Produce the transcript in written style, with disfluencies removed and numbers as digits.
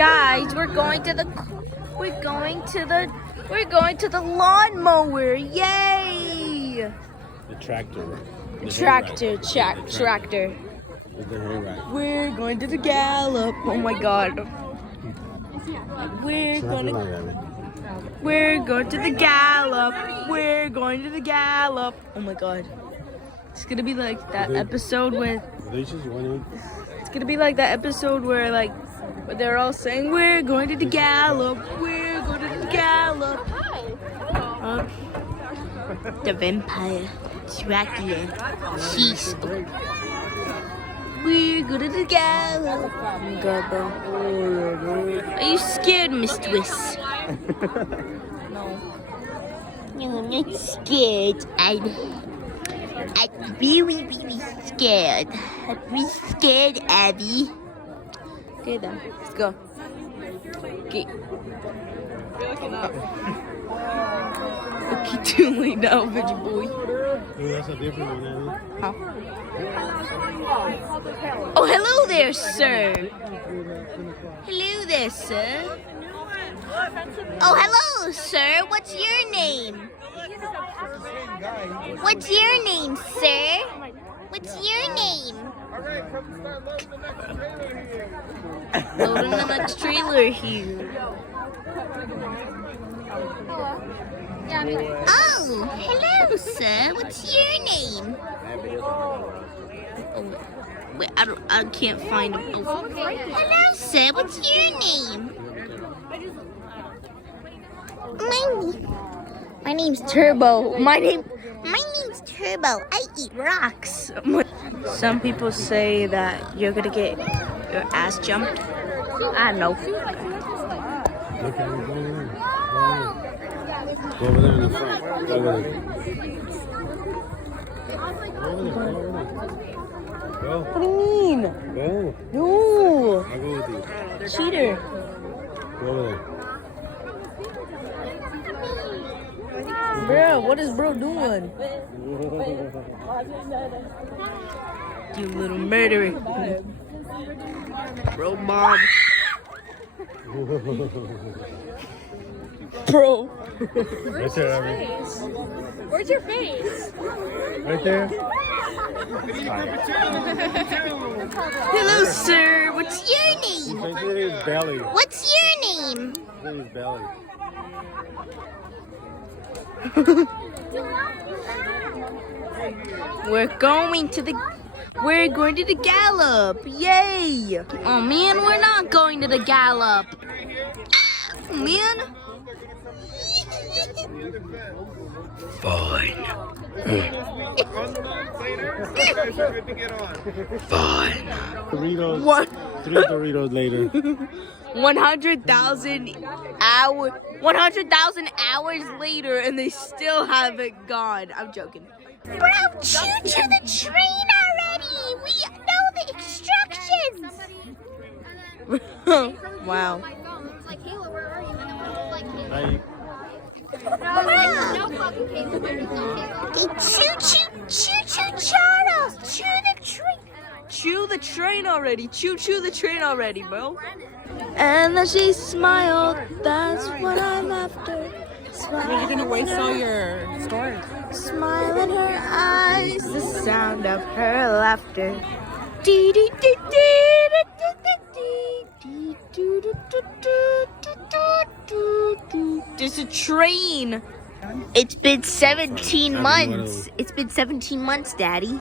Guys, we're going to the lawnmower. Yay! The tractor. Tractor. With the hay rack. We're going to the gallop. Oh my god. We're going to the gallop. We're going to the gallop. Oh my god. It's gonna be like that episode with. It's gonna be like that episode where like they're all saying we're going to the gallop. We're going to the gallop. The vampire Dracula. She's. We're going to the gallop. Oh my god, bro. Are you scared, Miss Twist? No, I'm not scared. I'm really, really scared. I'm really scared, Abby. Okay, then. Let's go. Okay. Okay, too late now, veggie boy. That's a different one, Abby. How? Oh, hello there, sir. Hello there, sir. Oh, hello, sir. What's your name? What's your name, sir? What's your name? Loading the next trailer here. Oh, hello, sir. What's your name? Oh, wait, I can't find him. Oh. Hello, sir. What's your name? My name's Turbo. My name's Turbo. I eat rocks. Some people say that you're gonna get your ass jumped. I don't know. Okay, go over there in the front. Go over there. Go. What do you mean? Go. No. I'll go with you. Cheater. Go over there. Bro, what is bro doing? You little murderer. Bro, mom. Bro. Right there, Abby. Where's your face? Right there. Hello, sir. What's your name? Look at his belly. What's your name? Look at his belly. We're going to the gallop. Yay! Oh man, we're not going to the gallop. Oh, man. Fine. Fine. Doritos. What? 3 Doritos later. 100,000 hours later, and they still haven't gone. I'm joking. Bro, choo-choo the train already. We know the instructions. Wow. It's like, Kayla, where are you? And then we're like, Kayla. Hi. No, fucking Kayla. Choo-choo, Charles. Chew the train. Chew the train already. Chew the train already, bro. And then she smiled. That's what I'm after. You're gonna waste all your storage. Smile in her eyes, the sound of her laughter. There's a train. It's been 17 months. It's been 17 months, Daddy.